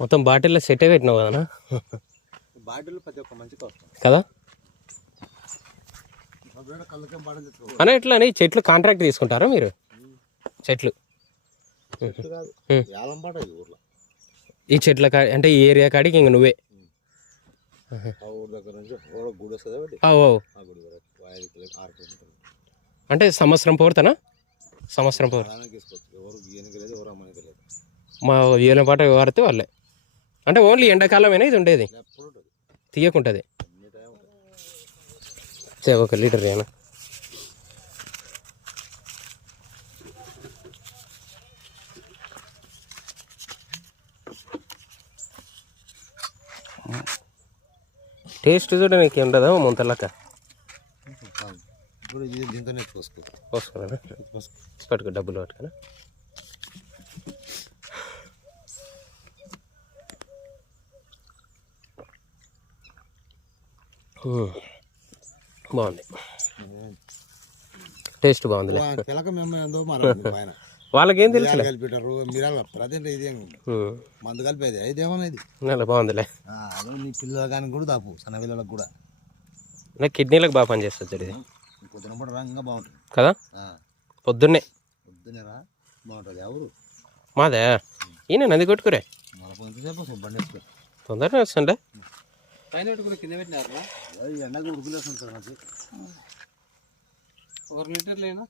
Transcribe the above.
మొత్తం బాటిల్లో సెట్ పెట్టినావు కదా బాటిల్ ప్రతి ఒక్క మంచిగా వస్తుంది కదా అన్న. ఎట్లా అని చెట్లు కాంట్రాక్ట్ తీసుకుంటారా మీరు? చెట్లు ఈ చెట్ల అంటే ఈ ఏరియా కాడికి ఇంక నువ్వే అంటే సంవత్సరం పోరుతానా? సంవత్సరం పోరు మా ఏళ్ళ పాట వాడితే వాళ్ళే అంటే ఓన్లీ ఎండాకాలమేనా ఇది ఉండేది? తీయకుంటుంది 1 లీటర్ ఏనా? టేస్ట్ చూడ నీకు ఉండదా ముంతలక్క? పోసుకోనా? పట్టుకో డబ్బులు పట్టుకున్నా. బాగుంది, టేస్ట్ బాగుందిలే. వాళ్ళకేం తెలుసు మందు కలిపేది ఇదేమన్నా ఇది బాగుందిలే. నీ పిల్లలకి కూడా దాపు సన్న పిల్లలకు కూడా నాకు కిడ్నీలకు బాగా పనిచేస్తుంది ఇది. పొద్దున కూడా రంగా బాగుంటుంది కదా? పొద్దున్నే రా బాగుంటుంది. ఎవరు మాదే ఈయన నది కొట్టుకురే తొందరగా వస్తుండే పైన పెట్టుకుని కింద పెట్టినారు ఎండకు ఉడుకులేస్తుంటారు నాకు 1 లీటర్ లేనా?